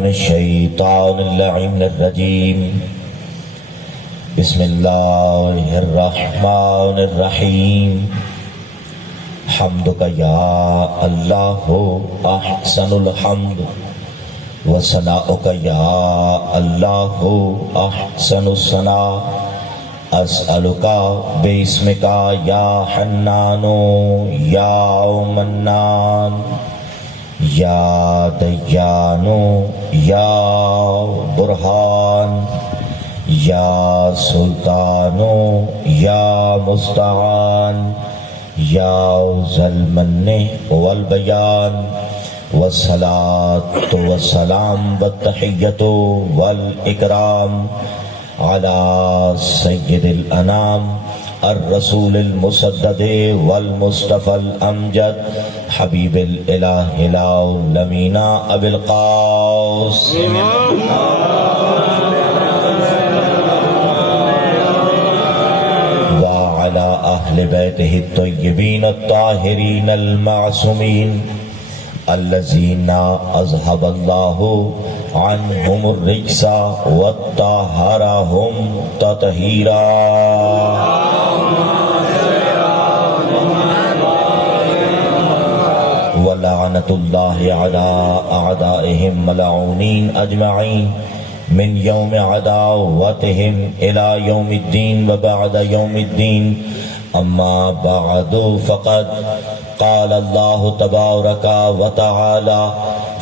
من الشیطان اللعین الرجیم بسم اللہ الرحمن الرحیم حمدک یا اللہ احسن الحمد وثناؤک یا اللہ احسن الثناء اسألک باسمک یا حنان یا منان یا دیان یا برہان یا سلطان یا مستعان یا ذا المن والبیان والصلاة والسلام والتحیۃ والاکرام علی سید الانام الرسول المسدد والمصطفى الامجد حبیب الالہ العالمین ابی القاسم وعلى اہل بیتہ الطیبین الطاہرین المعصومین الذین اذهب اللہ عنہم الرجس وطہرہم تطہیرا ولعنۃ اللہ علی اعدائہم ملعونین اجمعین من یوم عداوتہم الی یوم الدین وبعد یوم الدین اما بعد فقد قال اللہ تبارک وتعالی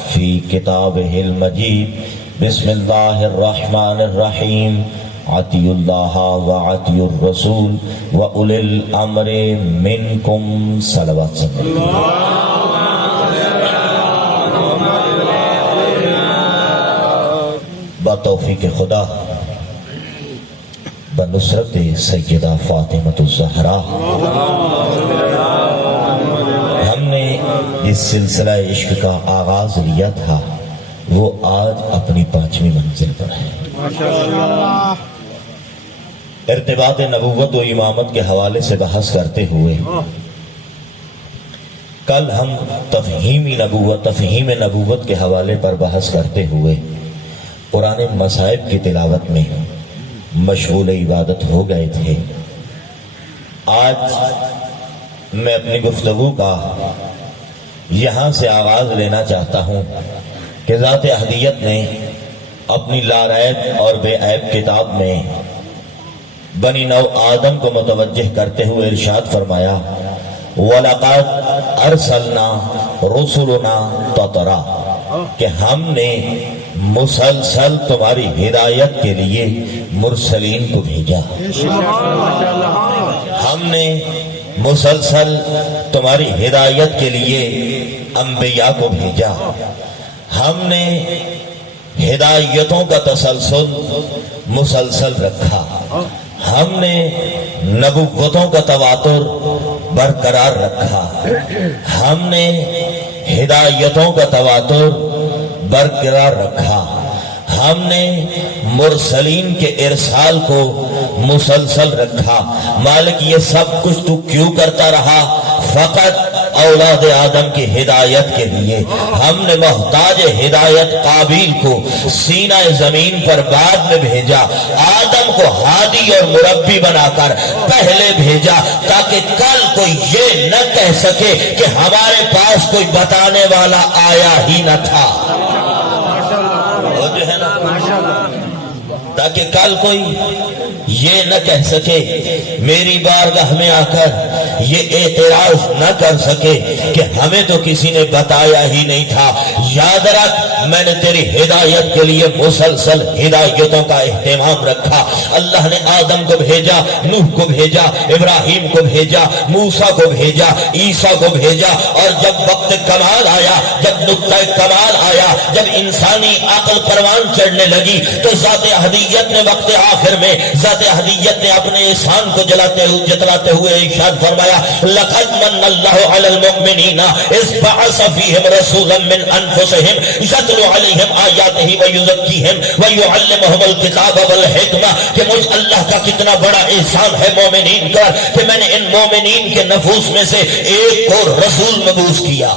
فی کتابہ المجید بسم اللہ الرحمن الرحیم اطیعوا اللہ واطیعوا الرسول واولی الامر منکم صلوات صلی اللہ بتوفیق خدا بنصرت سیدہ فاطمۃ الزہرا ہم نے جس سلسلہ عشق کا آغاز لیا تھا وہ آج اپنی 5ویں منزل پر ہے۔ ارتباط نبوت و امامت کے حوالے سے بحث کرتے ہوئے کل ہم تفہیم نبوت کے حوالے پر بحث کرتے ہوئے قرآن مصائب کی تلاوت میں مشغول عبادت ہو گئے تھے۔ آج میں اپنی گفتگو کا یہاں سے آغاز لینا چاہتا ہوں کہ ذات احدیت نے اپنی لا ریب اور بے عیب کتاب میں بنی نوع آدم کو متوجہ کرتے ہوئے ارشاد فرمایا وَلَقَدْ أَرْسَلْنَا رُسُلُنَا تَتْرَا کہ ہم نے مسلسل تمہاری ہدایت کے لیے مرسلین کو بھیجا، ہم نے مسلسل تمہاری ہدایت کے لیے انبیاء کو بھیجا، ہم نے ہدایتوں کا تسلسل مسلسل رکھا، ہم نے نبوتوں کا تواتر برقرار رکھا، ہم نے ہدایتوں کا تواتر برقرار رکھا، ہم نے مرسلین کے ارسال کو مسلسل رکھا۔ مالک یہ سب کچھ تو کیوں کرتا رہا؟ فقط اولاد آدم کی ہدایت کے لیے۔ ہم نے محتاج ہدایت قابیل کو سینہ زمین پر بعد میں بھیجا، آدم کو ہادی اور مربی بنا کر پہلے بھیجا تاکہ کل کوئی یہ نہ کہہ سکے کہ ہمارے پاس کوئی بتانے والا آیا ہی نہ تھا، جو ہے نا، تاکہ کل کوئی یہ نہ کہہ سکے، میری بارگاہ میں آ کر یہ اعتراض نہ کر سکے کہ ہمیں تو کسی نے بتایا ہی نہیں تھا۔ یاد رکھ میں نے تیری ہدایت کے لیے مسلسل ہدایتوں کا اہتمام رکھا۔ اللہ نے آدم کو بھیجا، نوح کو بھیجا، ابراہیم کو بھیجا، موسیٰ کو بھیجا، عیسیٰ کو بھیجا، اور جب وقت کمال آیا، جب نقطہ کمال آیا، جب انسانی عقل پروان چڑھنے لگی تو ذات احدیت نے وقت آخر میں ذات احدیت نے اپنے احسان کو جتلاتے ہوئے ارشاد فرمایا لقد من اللہ علی المؤمنین اذ بعث فیہم رسولا من انفسہم یتلو علیہم آیاتہ ویزکیہم ویعلمہم الکتاب والحکمہ، کہ مجھ اللہ کا کتنا بڑا احسان ہے مومنین کا کہ میں نے ان مومنین کے نفوس میں سے ایک کو رسول مبعوث کیا۔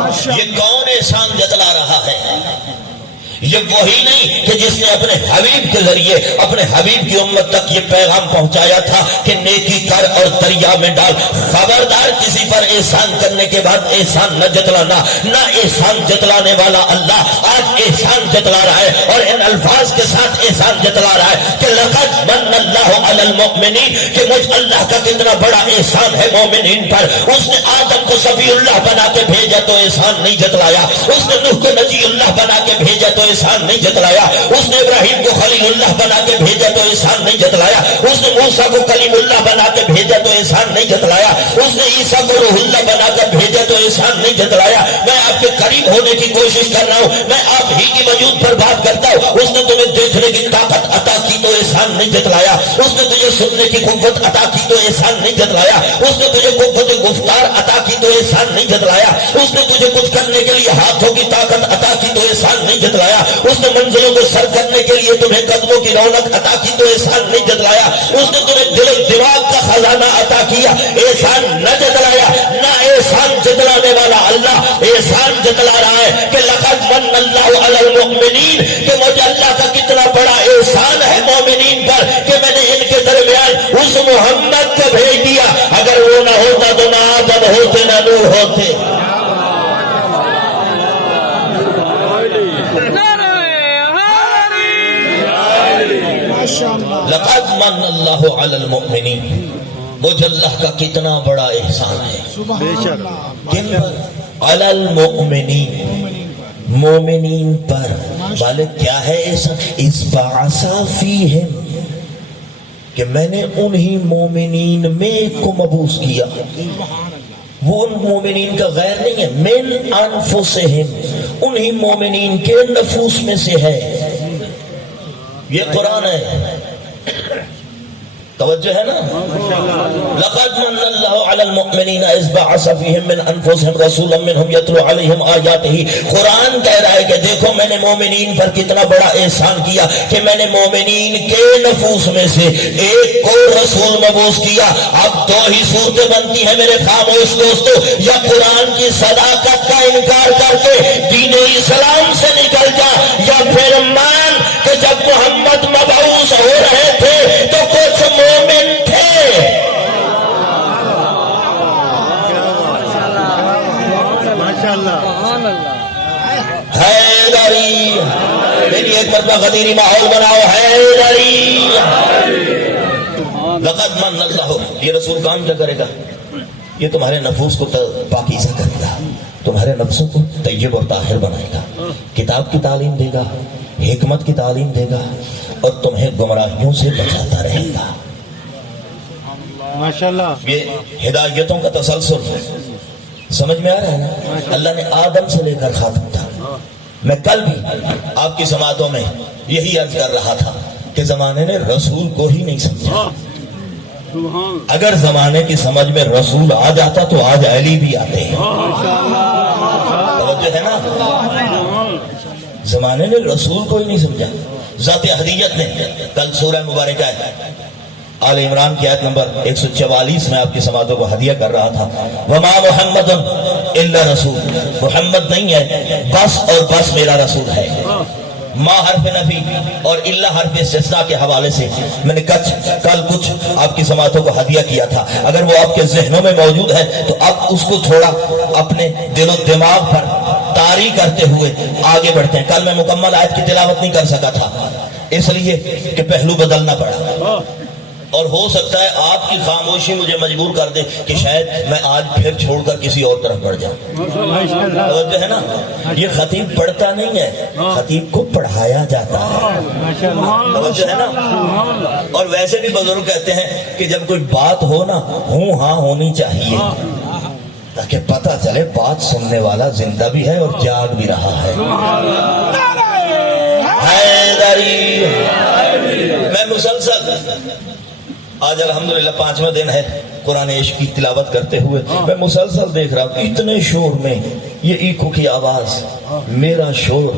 یہ کون احسان جتلا رہا ہے؟ یہ وہی نہیں کہ جس نے اپنے حبیب کے ذریعے اپنے حبیب کی امت تک یہ پیغام پہنچایا تھا کہ نیکی کر اور دریا میں ڈال۔ خبردار کسی پر احسان کرنے کے بعد احسان نہ جتلانا، نہ احسان جتلانے والا اللہ آج احسان جتلا رہا ہے، اور ان الفاظ کے ساتھ احسان جتلا رہا ہے کہ لقد من اللہ علی المؤمنین، کہ مجھ اللہ کا کتنا بڑا احسان ہے مومنین پر۔ اس نے آدم کو صفی اللہ بنا کے بھیجا تو احسان نہیں جتلایا، اس نے نوح کو نجی اللہ بنا کے بھیجا تو احسان نہیں جتلایا، اس نے ابراہیم کو خلیل اللہ بنا کے بھیجا تو احسان نہیں جتلایا، اس نے موسیٰ کو کلیم اللہ بنا کے بھیجا تو احسان نہیں جتلایا، اس نے عیسیٰ کو روح اللہ بنا کر بھیجا تو احسان نہیں جتلایا۔ میں آپ کے قریب ہونے کی کوشش کر رہا ہوں، میں آپ ہی کی وجود پر بات کرتا ہوں۔ اس نے تمہیں دیکھنے کی طاقت عطا کی تو احسان نہیں جتلایا، اس نے تجھے سننے کی قوت عطا کی تو احسان نہیں جتلایا، اس نے تجھے قوت گفتار عطا کی تو احسان نہیں جتلایا، اس نے تجھے کچھ کرنے کے لیے ہاتھوں کی طاقت عطا کی تو احسان نہیں جتلایا، اس نے منزلوں کو سر کرنے کے لیے تمہیں قدموں کی رونق عطا کی تو احسان نہیں جتلایا، اس نے تمہیں دل و دماغ کا خزانہ عطا کیا، احسان نہ جتلایا۔ نہ احسان جتلانے والا اللہ احسان جتلا رہا ہے کہ لقد من اللہ علی المؤمنین، کہ مجھے اللہ کا کتنا بڑا احسان ہے مومنین پر کہ میں نے ان کے درمیان اس محمد کو بھیج دیا۔ اگر وہ نہ ہوتا تو نہ آدم ہوتے نہ نوح ہوتے۔ لقد من اللہ علی المؤمنین، مجھ اللہ کا کتنا بڑا احسان ہے۔ کن پر؟ علی المؤمنین، مومنین پر۔ مالک کیا ہے احسان؟ اذ بعث فیہم، کہ میں نے انہی مومنین میں ایک کو مبعوث کیا۔ وہ ان مومنین کا غیر نہیں ہے، من انفسہم، انہی مومنین کے نفوس میں سے ہے۔ یہ قرآن ہے، توجہ ہے نا؟ لقد من اللہ علی المؤمنین اذ بعث فیہم من انفسہم رسولا منہم یتلو علیہم آیاتہ۔ قرآن کہہ رہا ہے کہ دیکھو میں نے مومنین پر کتنا بڑا احسان کیا کہ میں نے مومنین کے نفوس میں سے ایک کو رسول مبعوث کیا۔ اب دو ہی صورتیں بنتی ہیں میرے خاموش دوستو، یا قرآن کی صداقت کا انکار کر کے دین اسلام سے نکل جا، یا پھر مان کہ جب محمد مبعوث ہو رہے تھے تو کچھ مومن تھے۔ حیدری، میری ایک مرتبہ غدیری ماحول بناؤ، حیدری۔ لقد من اللہ، یہ رسول کام کیا کرے گا؟ یہ تمہارے نفوس کو پاکیزہ کرے گا، تمہارے نفسوں کو طیب اور طاہر بنائے گا، کتاب کی تعلیم دے گا، حکمت کی تعلیم دے گا، اور تمہیں گمراہیوں سے بچاتا رہے گا۔ ماشاءاللہ، یہ ہدایتوں کا تسلسل سمجھ میں آ رہا ہے نا؟ اللہ نے آدم سے لے کر خاتم تھا۔ میں کل بھی آپ کی سماعتوں میں یہی عرض کر رہا تھا کہ زمانے نے رسول کو ہی نہیں سمجھا۔ اگر زمانے کی سمجھ میں رسول آ جاتا تو آج علی بھی آتے ہیں۔ توجہ ہے نا؟ زمانے نے رسول کو ہی نہیں سمجھا۔ ذات احدیت نے کل سورہ مبارکہ ہے آل عمران کی آیت نمبر 144 میں آپ کی سماعتوں کو ہدیہ کر رہا تھا، وما محمد الا رسول، محمد نہیں ہے بس اور بس میرا رسول ہے۔ ما حرف نفی اور الا حرف استثناء کے حوالے سے میں نے کل کچھ آپ کی سماعتوں کو ہدیہ کیا تھا۔ اگر وہ آپ کے ذہنوں میں موجود ہے تو آپ اس کو تھوڑا اپنے دل و دماغ پر طاری کرتے ہوئے آگے بڑھتے ہیں۔ کل میں مکمل آیت کی تلاوت نہیں کر سکا تھا اس لیے کہ پہلو بدلنا پڑا، اور ہو سکتا ہے آپ کی خاموشی مجھے مجبور کر دے کہ شاید میں آج پھر چھوڑ کر کسی اور طرف بڑھ جاؤں۔ توجہ ہے نا؟ یہ خطیب پڑھتا نہیں ہے، خطیب کو پڑھایا جاتا ہے۔ توجہ ہے نا؟ اور ویسے بھی بزرگ کہتے ہیں کہ جب کوئی بات ہو نا، ہوں ہاں ہونی چاہیے تاکہ پتہ چلے بات سننے والا زندہ بھی ہے اور جاگ بھی رہا ہے۔ حیدری، میں مسلسل آج الحمدللہ 5واں دن ہے قرآن عشق کی تلاوت کرتے ہوئے میں مسلسل دیکھ رہا ہوں اتنے شور میں یہ ایکو کی آواز، میرا شور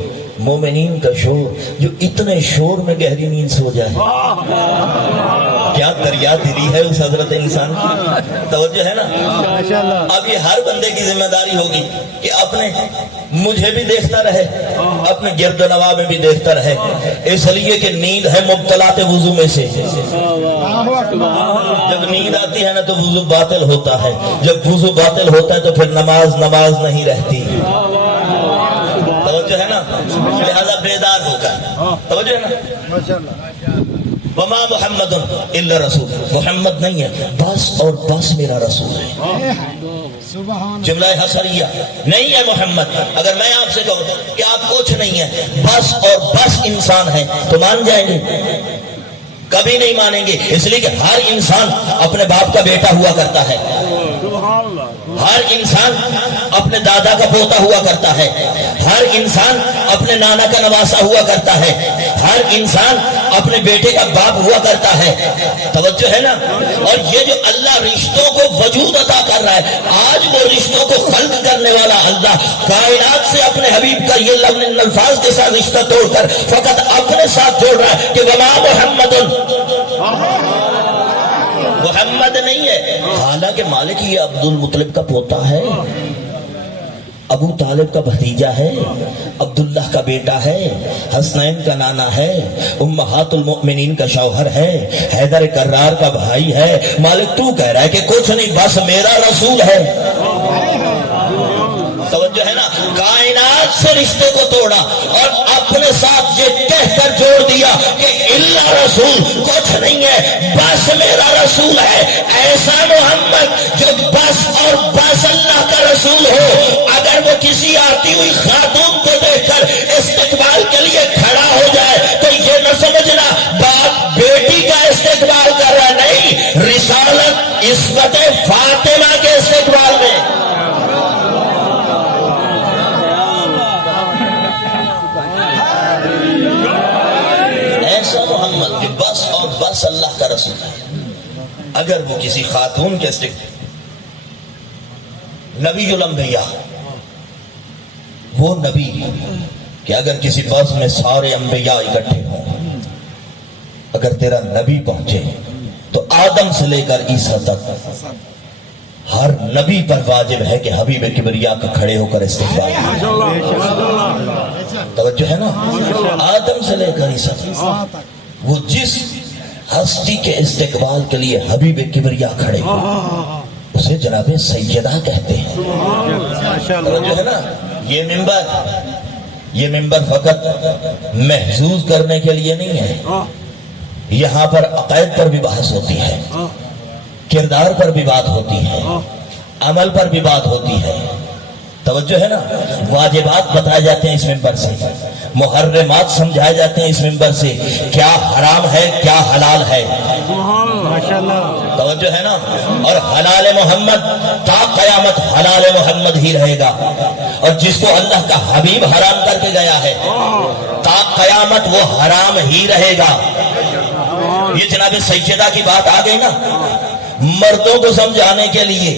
مومنین کا شور جو اتنے شور میں گہری نیند سو جائے، کیا دریا دلی ہے اس حضرت انسان کی. توجہ ہے نا. اب یہ ہر بندے کی ذمہ داری ہوگی کہ اپنے مجھے بھی دیکھتا رہے، اپنے گرد و نواح میں بھی دیکھتا رہے، اس لیے کہ نیند ہے مبتلات وضو میں سے. جب نیند آتی ہے نا تو وضو باطل ہوتا ہے، جب وضو باطل ہوتا ہے تو پھر نماز نہیں رہتی. توجہ ہے نا. لہذا بیدار ہوگا. توجہ ہے نا. وما محمد الا رسول، محمد نہیں ہے بس اور بس میرا رسول ہے. جملہ حصریہ نہیں ہے محمد. اگر میں آپ سے کہوں کہ آپ کچھ نہیں ہے بس اور بس انسان ہے تو مان جائیں گے؟ کبھی نہیں مانیں گے. اس لیے کہ ہر انسان اپنے باپ کا بیٹا ہوا کرتا ہے، ہر انسان اپنے دادا کا پوتا ہوا کرتا ہے، ہر انسان اپنے نانا کا نواسا ہوا کرتا ہے، ہر انسان اپنے بیٹے کا باپ ہوا کرتا ہے. توجہ ہے نا. اور یہ جو اللہ رشتوں کو وجود عطا کر رہا ہے، آج وہ رشتوں کو خلق کرنے والا اللہ کائنات سے اپنے حبیب کا یہ لفظ ان الفاظ کے ساتھ رشتہ توڑ کر فقط اپنے ساتھ جوڑ رہا ہے کہ وما محمد، محمد نہیں ہے. حالانکہ مالک یہ عبد المطلب کا پوتا ہے، ابو طالب کا بھتیجا ہے، عبداللہ کا بیٹا ہے، حسنین کا نانا ہے، امہات المؤمنین کا شوہر ہے، حیدر کرار کا بھائی ہے. مالک تو کہہ رہا ہے کہ کچھ نہیں بس میرا رسول ہے. توجہ ہے نا. کائنات سے رشتے کو توڑا اور اپنے ساتھ یہ کہہ کر جوڑ دیا کہ اللہ رسول کچھ نہیں ہے بس میرا رسول ہے. ایسا محمد جو بس اور بس اللہ کا رسول ہو، اگر وہ کسی آتی ہوئی خاتون کو دیکھ کر استقبال کے لیے کھڑا ہو جائے تو یہ نہ سمجھنا باپ بیٹی کا استقبال کر رہا، نہیں، رسالت عصمت فاطمہ کے استقبال میں. ایسا محمد کہ بس اور بس اللہ کا رسول ہے. اگر وہ کسی خاتون کے نبی الانبیاء، وہ نبی کہ اگر کسی بس میں سارے انبیاء اکٹھے ہوں، اگر تیرا نبی پہنچے تو آدم سے لے کر عیسیٰ تک ہر نبی پر واجب ہے کہ حبیب کبریا کا کھڑے ہو کر استقبال. توجہ ہے نا. آدم سے لے کر عیسیٰ تک وہ جس ہستی کے استقبال کے لیے حبیب کبریا کھڑے ہو اسے جناب سیدہ کہتے ہیں. توجہ ہے نا. یہ منبر فقط محظوظ کرنے کے لیے نہیں ہے، یہاں پر عقائد پر بھی بحث ہوتی ہے، کردار پر بھی بات ہوتی ہے، عمل پر بھی بات ہوتی ہے. توجہ ہے نا. واجبات بتائے جاتے ہیں اس منبر سے، محرمات سمجھائے جاتے ہیں اس منبر سے، کیا حرام ہے کیا حلال ہے. توجہ ہے نا. اور حلال محمد تا قیامت حلال محمد ہی رہے گا، اور جس کو اللہ کا حبیب حرام کر کے گیا ہے تا قیامت وہ حرام ہی رہے گا. یہ جناب سیدہ کی بات آ گئی نا. مردوں کو سمجھانے کے لیے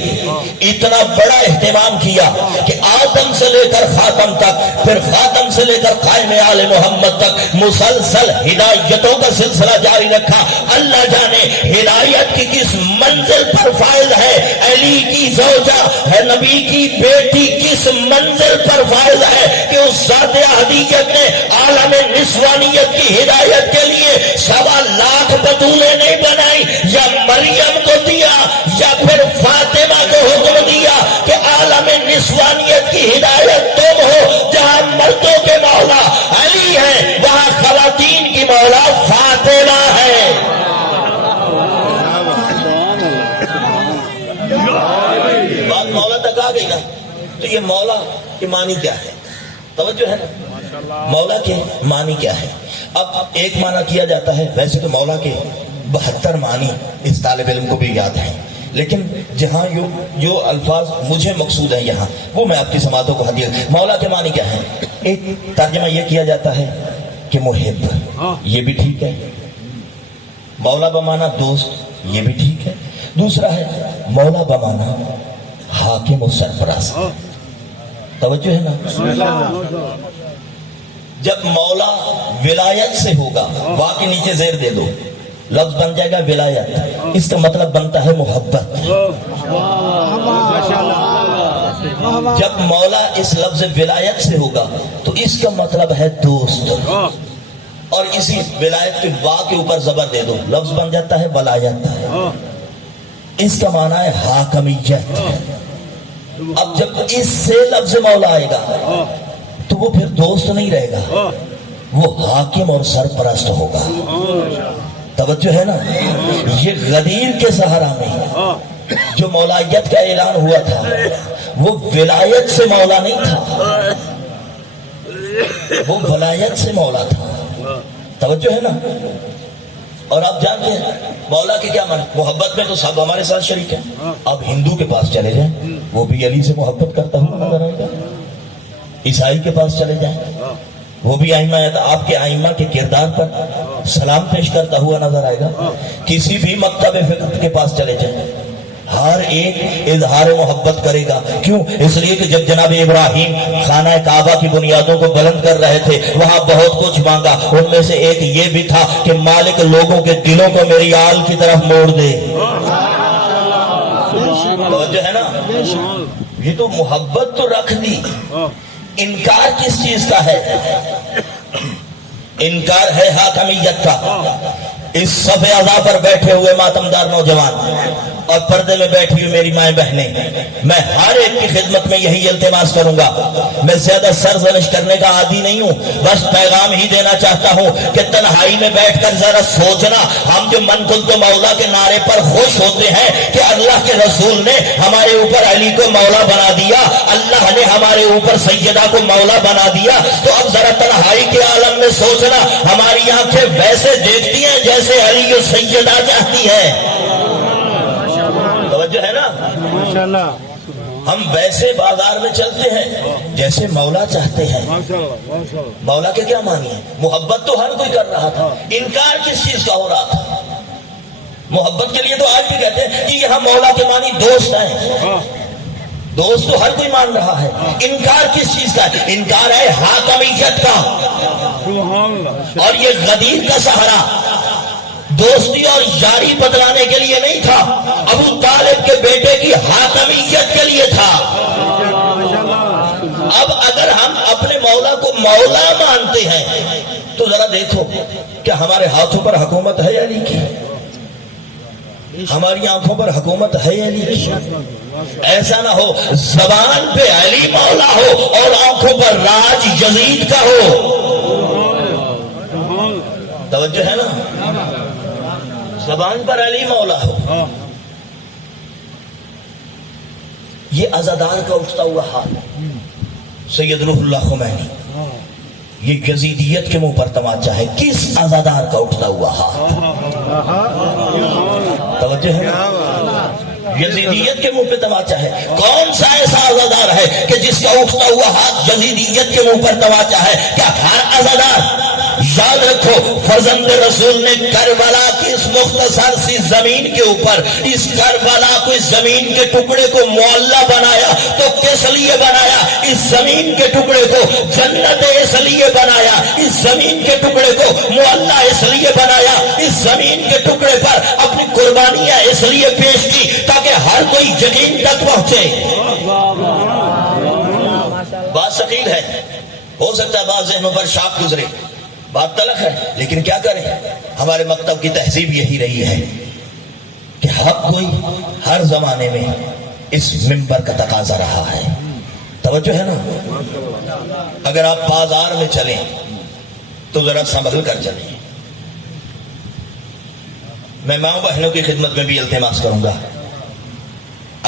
اتنا بڑا اہتمام کیا کہ آدم سے لے کر خاتم تک، پھر خاتم سے لے کر قائم آل محمد تک مسلسل ہدایتوں کا سلسلہ جاری رکھا. اللہ جانے ہدایت کی کس منزل پر فائز ہے. علی کی زوجہ ہے نبی کی بیٹی کس منزل پر فائز ہے کہ اس ذات احدیت نے عالم نسوانیت کی ہدایت کے لیے 1.25 لاکھ بطولیں نہیں بنائی، یا مریم کو یا پھر فاطمہ کو حکم دیا کہ عالم نسوانیت کی ہدایت تم ہو. جہاں مردوں کے مولا علی ہے وہاں خواتین کی مولا فاطمہ ہے. بات مولا تک آ گئی نا. تو یہ مولا کے معنی کیا ہے؟ توجہ ہے نا. مولا کے معنی کیا ہے؟ اب ایک معنی کیا جاتا ہے، ویسے تو مولا کے 72 معنی اس طالب علم کو بھی یاد ہیں، لیکن جہاں جو الفاظ مجھے مقصود ہیں یہاں وہ میں آپ کی سماعتوں کو ہدیہ. مولا کے معنی کیا ہے؟ ایک ترجمہ یہ کیا جاتا ہے کہ محب، یہ بھی ٹھیک ہے. مولا بمانا دوست، یہ بھی ٹھیک ہے. دوسرا ہے مولا بمانا حاکم و سرپرست. توجہ ہے نا. جب مولا ولایت سے ہوگا، وا کے نیچے زیر دے دو، لفظ بن جائے گا ولایت، اس کا مطلب بنتا ہے محبت۔ جب مولا اس لفظ ولایت سے ہوگا تو اس کا مطلب ہے دوست، اور اسی ولایت کے وا کے اوپر زبر دے دو، لفظ بن جاتا ہے ولایت، اس کا معنی ہے حاکمیت۔ اب جب اس سے لفظ مولا آئے گا تو وہ پھر دوست نہیں رہے گا، وہ حاکم اور سرپرست ہوگا۔ توجہ ہے نا؟ یہ غدیر کے صحرا میں جو مولایت کا اعلان ہوا تھا وہ ولایت سے مولا نہیں تھا، وہ ولایت سے مولا تھا۔ توجہ ہے نا؟ اور آپ جانتے ہیں مولا کے کیا معنی؟ محبت میں تو سب ہمارے ساتھ شریک ہیں۔ آپ ہندو کے پاس چلے جائیں، وہ بھی علی سے محبت کرتا ہوا نظر آئے گا۔ عیسائی کے پاس چلے جائیں، وہ بھی آئمہ ہے، آپ کے آئمہ کے کردار پر سلام پیش کرتا ہوا نظر آئے گا۔ کسی بھی مکتب فکر کے پاس چلے جائیں، ہر ایک اظہار محبت کرے گا۔ کیوں؟ اس لیے کہ جب جناب ابراہیم خانہ کعبہ کی بنیادوں کو بلند کر رہے تھے وہاں بہت کچھ مانگا، ان میں سے ایک یہ بھی تھا کہ مالک لوگوں کے دلوں کو میری آل کی طرف موڑ دے۔ جو ہے نا، یہ تو محبت تو رکھ دی۔ انکار کس چیز کا ہے؟ انکار ہے حاکمیت کا۔ اس صف اعضاء پر بیٹھے ہوئے ماتمدار نوجوان اور پردے میں بیٹھی ہوئی میری مائیں بہنیں، میں ہر ایک کی خدمت میں یہی التماس کروں گا، میں زیادہ سرزنش کرنے کا عادی نہیں ہوں، بس پیغام ہی دینا چاہتا ہوں کہ تنہائی میں بیٹھ کر ذرا سوچنا، ہم جو من قلت مولا کے نعرے پر خوش ہوتے ہیں کہ اللہ کے رسول نے ہمارے اوپر علی کو مولا بنا دیا، اللہ نے ہمارے اوپر سیدہ کو مولا بنا دیا، تو اب ذرا تنہائی کے عالم میں سوچنا، ہماری آنکھیں ویسے دیکھتی ہیں جیسے علی و سیدہ چاہتی ہے۔ توجہ ہے نا؟ ماشاءاللہ ہم ویسے بازار میں چلتے ہیں جیسے مولا چاہتے ہیں۔ مولا کے کیا معنی ہے؟ محبت تو ہر کوئی کر رہا تھا، انکار کس چیز کا ہو رہا تھا؟ محبت کے لیے تو آج بھی کہتے ہیں کہ یہاں مولا کے معنی دوست ہیں، دوست تو ہر کوئی مان رہا ہے۔ انکار کس چیز کا ہے؟ انکار ہے حاکمیت کا، اور یہ غدیر کا سہارا دوستی اور یاری بدلانے کے لیے نہیں تھا، ابو طالب کے بیٹے کی حاکمیت کے لیے تھا۔ اب اگر ہم اپنے مولا کو مولا مانتے ہیں تو ذرا دیکھو کیا ہمارے ہاتھوں پر حکومت ہے علی کی؟ ہماری آنکھوں پر حکومت ہے علی کی؟ ایسا نہ ہو زبان پہ علی مولا ہو اور آنکھوں پر راج یزید کا ہو۔ توجہ ہے نا؟ زبان پر علی مولا ہو۔ یہ عزادار کا اٹھتا ہوا حال، سید روح اللہ خمینی، یہ یزیدیت کے منہ پر تماچا ہے۔ کس عزادار کا اٹھتا ہوا حال؟ توجہ ہے، یزیدیت کے منہ پہ تماچا ہے۔ کون سا ایسا عزادار ہے کہ جس کا اٹھتا ہوا ہاتھ یزیدیت کے منہ پر تماچا ہے؟ کیا ہر عزادار؟ یاد رکھو فرزند رسول نے کربلا کی اس مختصر سی زمین کے اوپر اس کربلا کو، اس زمین کے ٹکڑے کو معلّہ بنایا تو کس لیے بنایا؟ اس زمین کے ٹکڑے کو جنت اس لیے بنایا، اس زمین کے ٹکڑے کو معلّہ اس لیے بنایا، اس زمین کے ٹکڑے پر اپنی قربانیاں اس لیے پیش کی تاکہ ہر کوئی یقین تک پہنچے۔ بات ثقیل ہے، ہو سکتا ہے بعض ذہنوں پر شاپ گزرے، بات تلخ ہے، لیکن کیا کریں، ہمارے مکتب کی تہذیب یہی رہی ہے کہ حق کوئی ہر زمانے میں اس منبر کا تقاضا رہا ہے۔ توجہ ہے نا؟ اگر آپ بازار میں چلیں تو ذرا سنبھل کر چلیں۔ میں ماؤں بہنوں کی خدمت میں بھی التماس کروں گا،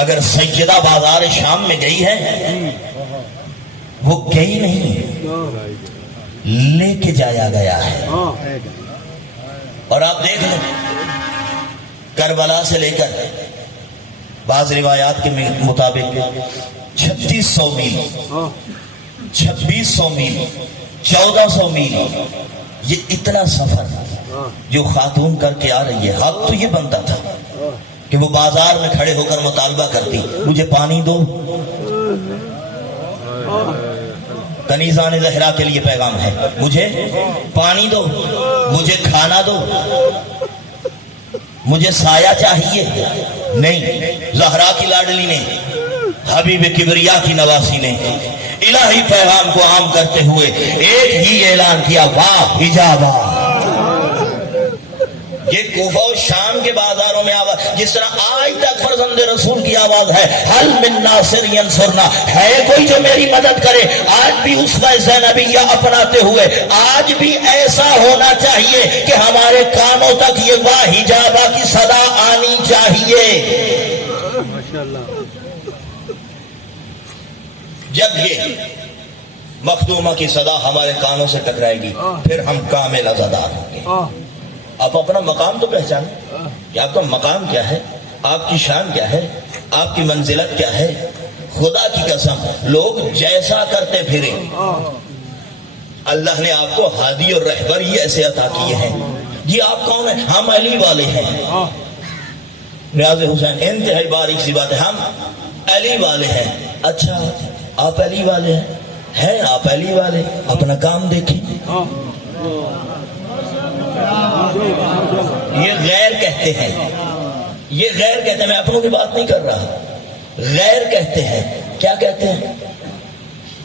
اگر سیدہ بازار شام میں گئی ہے، وہ گئی نہیں، لے کے جایا گیا ہے۔ اور آپ دیکھ لیں کربلا سے لے کر بعض روایات کے مطابق 3600 میل، 2600 میل، 1400 میل، یہ اتنا سفر جو خاتون کر کے آ رہی ہے۔ حق تو یہ بنتا تھا کہ وہ بازار میں کھڑے ہو کر مطالبہ کرتی، مجھے پانی دو، کنیزان زہرا کے لیے پیغام ہے، مجھے پانی دو، مجھے کھانا دو، مجھے سایہ چاہیے نہیں۔ زہرا کی لاڈلی نے، حبیب کبریا کی نواسی نے الہی پیغام کو عام کرتے ہوئے ایک ہی اعلان کیا، واہ حجابا۔ یہ کوفہ و شام کے بازاروں میں آواز، جس طرح آج تک فرزند رسول کی آواز ہے، حل من ناصر ینصرنا، ہے کوئی جو میری مدد کرے، آج بھی اسوہ زینبیہ اپناتے ہوئے آج بھی ایسا ہونا چاہیے کہ ہمارے کانوں تک یہ واہ حجابا کی صدا آنی چاہیے۔ جب یہ مخدومہ کی صدا ہمارے کانوں سے ٹکرائے گی پھر ہم کامل عزادار ہوں گے۔ آپ اپنا مقام تو پہچانیں کہ آپ کا مقام کیا ہے، آپ کی شان کیا ہے، آپ کی منزلت کیا ہے۔ خدا کی قسم لوگ جیسا کرتے پھرے، اللہ نے آپ کو ہادی اور رہبر ہی ایسے عطا کیے ہیں۔ جی آپ کون ہیں؟ ہم علی والے ہیں۔ نیاز حسین انتہائی باریک سی بات ہے، ہم علی والے ہیں۔ اچھا آپ علی والے ہیں آپ علی والے، اپنا کام دیکھیں۔ یہ غیر کہتے ہیں، یہ غیر کہتے ہیں، میں اپنوں کی بات نہیں کر رہا، غیر کہتے ہیں۔ کیا کہتے ہیں؟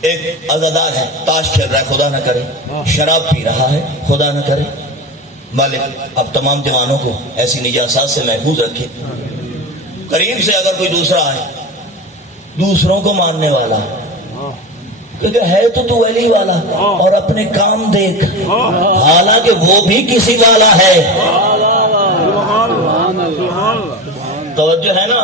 ایک عزادار ہے، تاش کھیل رہا ہے، خدا نہ کرے، شراب پی رہا ہے، خدا نہ کرے۔ مالک اب تمام جوانوں کو ایسی نجاسات سے محفوظ رکھے۔ قریب سے اگر کوئی دوسرا آئے، دوسروں کو ماننے والا، کیونکہ ہے تو علی والا اور اپنے کام دیکھ، حالانکہ وہ بھی کسی والا ہے۔ توجہ ہے نا؟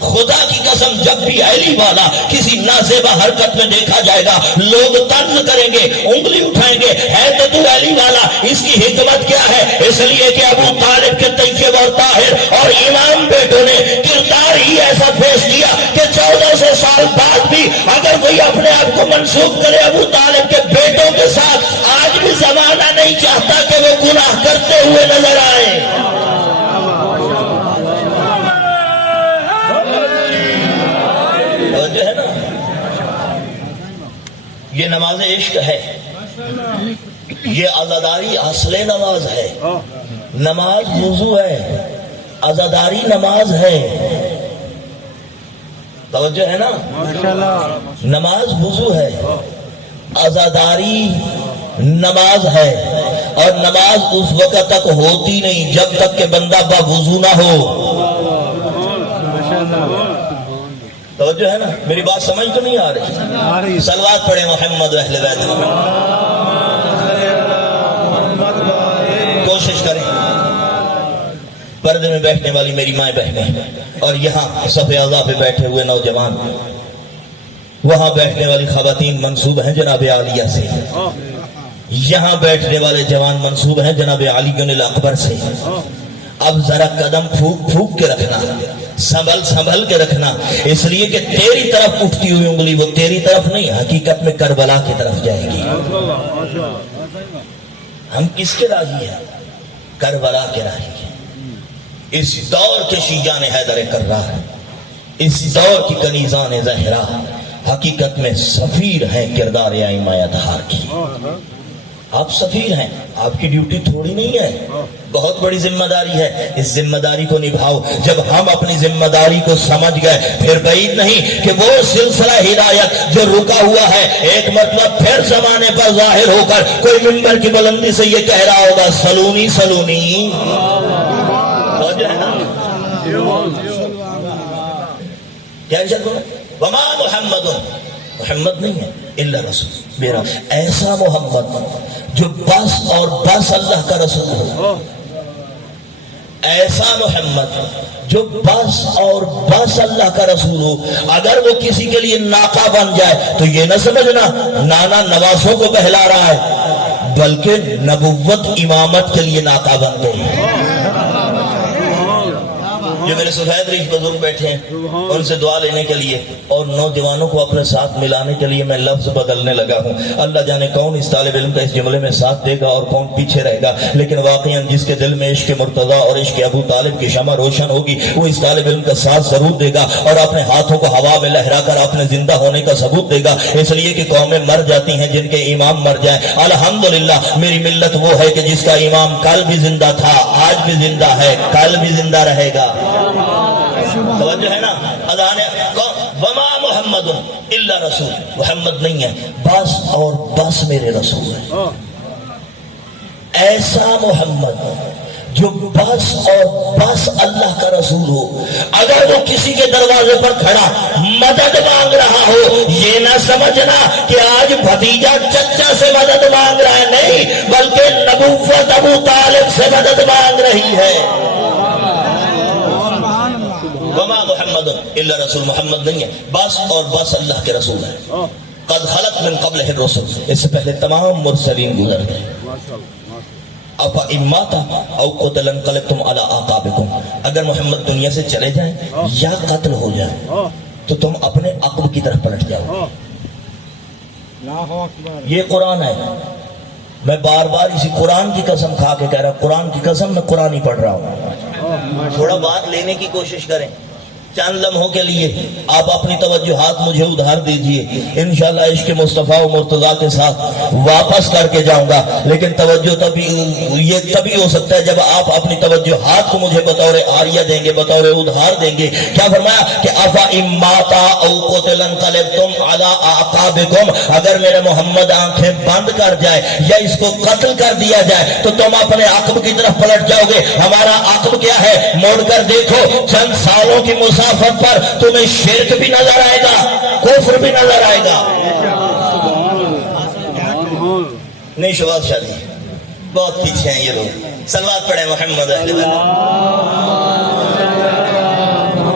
خدا کی قسم جب بھی علی والا کسی نازیبہ حرکت میں دیکھا جائے گا لوگ طنز کریں گے، انگلی اٹھائیں گے، ہے تو علی والا۔ اس کی حکمت کیا ہے؟ اس لیے کہ ابو طالب کے طیب اور طاہر اور امام بیٹوں نے کردار ہی ایسا پیش کیا کہ 1400 سال بعد بھی اگر کوئی اپنے آپ کو منسوب کرے ابو طالب کے بیٹوں کے ساتھ، آج بھی زمانہ نہیں چاہتا کہ وہ گناہ کرتے ہوئے نظر آئے۔ ہے نا؟ یہ نماز عشق ہے، یہ عزاداری اصل نماز ہے۔ نماز وضو ہے، عزاداری نماز ہے۔ توجہ ہے نا؟ نماز وضو ہے، عزاداری نماز ہے، اور نماز اس وقت تک ہوتی نہیں جب تک کہ بندہ باوضو نہ ہو۔ توجہ ہے نا؟ میری بات سمجھ تو نہیں آ رہی؟ صلوات پڑھیں محمد و اہل بیت۔ کوشش کریں پردے میں بیٹھنے والی میری مائیں بہنیں اور یہاں صف اعضاء پہ بیٹھے ہوئے نوجوان، وہاں بیٹھنے والی خواتین منسوب ہیں جناب عالیہ سے، یہاں بیٹھنے والے جوان منسوب ہیں جناب علی الاکبر سے۔ اب ذرا قدم پھوک پھوک کے رکھنا، سنبھل سنبھل کے رکھنا، اس لیے کہ تیری طرف اٹھتی ہوئی انگلی وہ تیری طرف نہیں، حقیقت میں کربلا کی طرف جائے گی۔ ہم کس کے راہی ہیں؟ کربلا کے راہی ہیں۔ اس دور کے شیعان حیدر کرار، اس دور کی کنیزان زہرا حقیقت میں سفیر ہیں کردار ائمہ اطہار کی۔ آپ سفیر ہیں، آپ کی ڈیوٹی تھوڑی نہیں ہے، بہت بڑی ذمہ داری ہے۔ اس ذمہ داری کو نبھاؤ۔ جب ہم اپنی ذمہ داری کو سمجھ گئے پھر بعید نہیں کہ وہ سلسلہ ہدایت جو رکا ہوا ہے ایک مرتبہ پھر زمانے پر ظاہر ہو کر کوئی منبر کی بلندی سے یہ کہہ رہا ہوگا، سلونی سلونی۔ کیا وما محمد، محمد نہیں ہے الا رسول، میرا ایسا محمد جو بس اور بس اللہ کا رسول ہو، ایسا محمد جو بس اور بس اللہ کا رسول ہو۔ اگر وہ کسی کے لیے ناقہ بن جائے تو یہ نہ سمجھنا نانا نواسوں کو بہلا رہا ہے، بلکہ نبوت امامت کے لیے ناقہ بن گئی۔ جو میرے سفید ریش بزرگ بیٹھے ہیں ان سے دعا لینے کے لیے اور نوجوانوں کو اپنے ساتھ ملانے کے لیے میں لفظ بدلنے لگا ہوں. اللہ جانے کون اس طالب علم کا اس جملے میں ساتھ دے گا اور کون پیچھے رہے گا، لیکن واقعا جس کے دل میں عشق مرتضیٰ اور عشق ابو طالب کی شمع روشن ہوگی وہ اس طالب علم کا ساتھ ضرور دے گا اور اپنے ہاتھوں کو ہوا میں لہرا کر اپنے زندہ ہونے کا ثبوت دے گا. اس لیے کہ قومیں مر جاتی ہیں جن کے امام مر جائیں. الحمدللہ میری ملت وہ ہے کہ جس کا امام کل بھی زندہ تھا، آج بھی زندہ ہے، کل بھی زندہ رہے گا. توجہ ہے نا؟ اذان وما محمد الا رسول، محمد نہیں ہے بس اور بس میرے رسول ہے. ایسا محمد جو بس اور بس اللہ کا رسول ہو. اگر وہ کسی کے دروازے پر کھڑا مدد مانگ رہا ہو یہ نہ سمجھنا کہ آج بھتیجا چچا سے مدد مانگ رہا ہے، نہیں، بلکہ نبوت ابو طالب سے مدد مانگ رہی ہے. وما محمد الا رسول، محمد نہیں ہے بس اور بس اللہ کے رسول ہے. قد خلت من قبلہ الرسل، اس سے پہلے تمام مرسلین گزر گئے. افا اماتا او قتل انقلبتم علی اعقابکم، اگر محمد دنیا سے چلے جائیں یا قتل ہو جائیں تو تم اپنے عقب کی طرف پلٹ جاؤ. یہ قرآن ہے. میں بار بار اسی قرآن کی قسم کھا کے کہہ رہا ہوں، قرآن کی قسم میں قرآن ہی پڑھ رہا ہوں. تھوڑا بات لینے کی کوشش کریں. چند لمحوں کے لیے آپ اپنی توجہات مجھے ادھار دیجئے، انشاءاللہ عشق مصطفیٰ و مرتضیٰ کے ساتھ واپس کر کے جاؤں گا. لیکن توجہ تبھی ہو سکتا ہے جب آپ اپنی توجہات کو مجھے بطور عاریہ دیں گے، بطور ادھار دیں گے. کیا فرمایا کہ افا اماتا او قتل انقلبتم علی اعقابکم، اگر میرے محمد آنکھیں بند کر جائے یا اس کو قتل کر دیا جائے تو تم اپنے عقب کی طرف پلٹ جاؤ گے. ہمارا عقب کیا ہے؟ موڑ کر دیکھو، چند سالوں کی مسافت پر تمہیں شرک بھی نظر آئے گا، کفر بھی نظر آئے گا. نہیں شباب شادی بہت پیچھے ہیں یہ لوگ. صلوات پڑھیں محمد اہل بیت.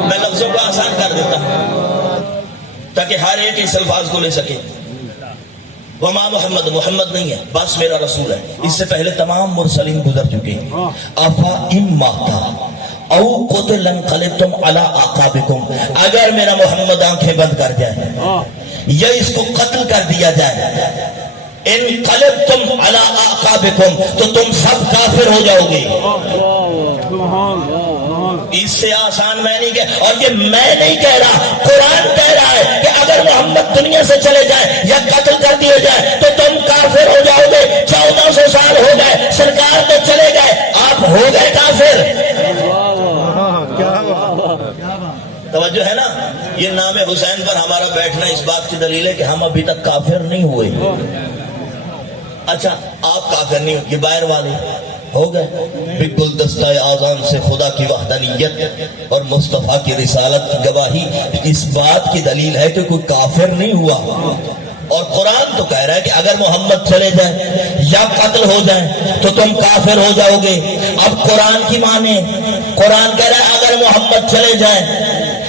میں لفظوں کو آسان کر دیتا ہوں تاکہ ہر ایک اس الفاظ کو لے سکے. وما محمد، محمد نہیں ہے بس میرا رسول ہے. اس سے پہلے تمام مرسلین گزر چکے. افا اماتا او قتل انقلبتم علی اعقابکم، اگر میرا محمد آنکھیں بند کر جائے یا اس کو قتل کر دیا جائے، انقلبتم علی اعقابکم، تو تم سب کافر ہو جاؤ گے. اس سے آسان میں نہیں کہہ، اور یہ میں نہیں کہہ رہا، قرآن کہہ رہا ہے کہ اگر محمد دنیا سے چلے جائے یا قتل کر دیے جائے تو تم کافر ہو جاؤ گے. 1400 سال ہو گئے، سرکار تو چلے گئے، آپ ہو گئے کافر. توجہ ہے نا؟ یہ نام حسین پر ہمارا بیٹھنا اس بات کی دلیل ہے کہ ہم ابھی تک کافر نہیں ہوئے. اچھا آپ کافر نہیں ہو، یہ باہر والے ہو گئے. بالکل دستہ آذان سے خدا کی وحدانیت اور مصطفیٰ کی رسالت کی گواہی اس بات کی دلیل ہے کہ کوئی کافر نہیں ہوا. اور قرآن تو کہہ رہا ہے کہ اگر محمد چلے جائیں یا قتل ہو جائیں تو تم کافر ہو جاؤ گے. اب قرآن کی مانیں، قرآن کہہ رہا ہے اگر محمد چلے جائیں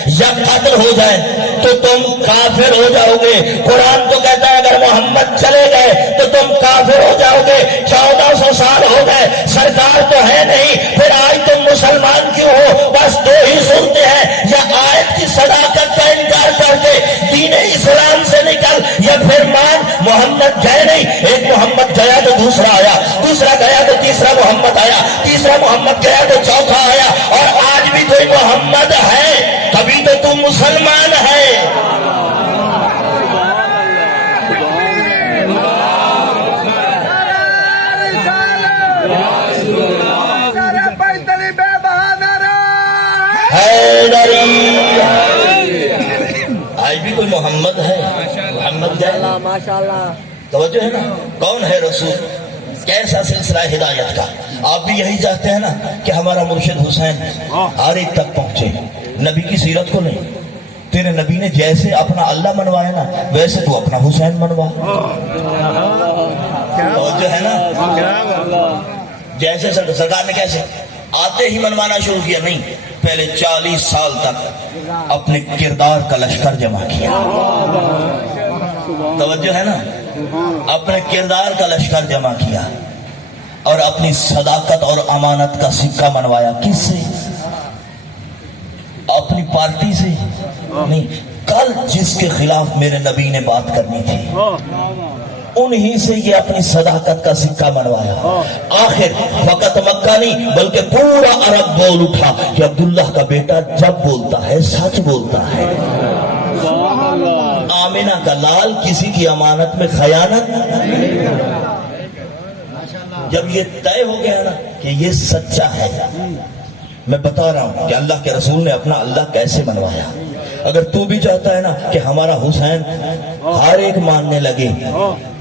یا قتل ہو جائیں تو تم کافر ہو جاؤ گے. قرآن تو کہتا ہے اگر محمد چلے گئے تو تم کافر ہو جاؤ گے. 1400 سال ہو گئے، سرکار تو ہے نہیں، پھر آج تم مسلمان کیوں ہو؟ بس دو ہی سنتے ہیں، یا آیت کی صداقت کا انکار کر کے دین اسلام سے نکل، یا پھر مان محمد گئے نہیں. ایک محمد گیا تو دوسرا آیا، دوسرا گیا تو تیسرا محمد آیا، تیسرا محمد گیا تو چوتھا آیا، اور آج بھی کوئی محمد ہے تبھی تو تم مسلمان ہے. آج بھی کوئی محمد ہے، محمد جائے. ماشاءاللہ توجہ ہے نا؟ کون ہے رسول؟ کیسا سلسلہ ہدایت کا؟ آپ بھی یہی چاہتے ہیں نا کہ ہمارا مرشد حسین ہر ایک تک پہنچے. نبی کی سیرت کو نہیں، تیرے نبی نے جیسے اپنا اللہ منوایا نا ویسے تو اپنا حسین منوا. توجہ ہے نا؟ جیسے سرکار نے کیسے آتے ہی منوانا شروع کیا؟ نہیں، پہلے 40 سال تک اپنے کردار کا لشکر جمع کیا. توجہ ہے نا؟ اپنے کردار کا لشکر جمع کیا اور اپنی صداقت اور امانت کا سکہ منوایا. کس سے؟ اپنی پارٹی سے نہیں، کل جس کے خلاف میرے نبی نے بات کرنی تھی انہی سے یہ اپنی صداقت کا سکہ منوایا. آخر فقط مکہ نہیں بلکہ پورا عرب بول اٹھا کہ عبداللہ کا بیٹا جب بولتا ہے سچ بولتا ہے. آمنہ کا لال کسی کی امانت میں خیانت. جب یہ طے ہو گیا نا کہ یہ سچا ہے، میں بتا رہا ہوں کہ اللہ کے رسول نے اپنا اللہ کیسے منوایا. اگر تو بھی چاہتا ہے نا کہ ہمارا حسین ہر ایک ماننے لگے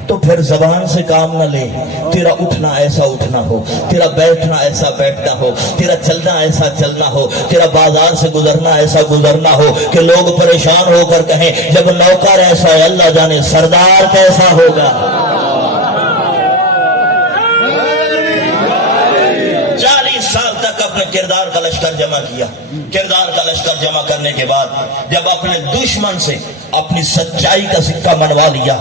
تو پھر زبان سے کام نہ لے. تیرا اٹھنا ایسا اٹھنا ہو، تیرا بیٹھنا ایسا بیٹھنا ہو، تیرا چلنا ایسا چلنا ہو، تیرا بازار سے گزرنا ایسا گزرنا ہو کہ لوگ پریشان ہو کر کہیں جب نوکر ایسا ہے اللہ جانے سردار کیسا ہوگا. 40 سال تک اپنے کردار کا لشکر جمع کیا. کردار کا لشکر جمع کرنے کے بعد جب اپنے دشمن سے اپنی سچائی کا سکہ منوا لیا،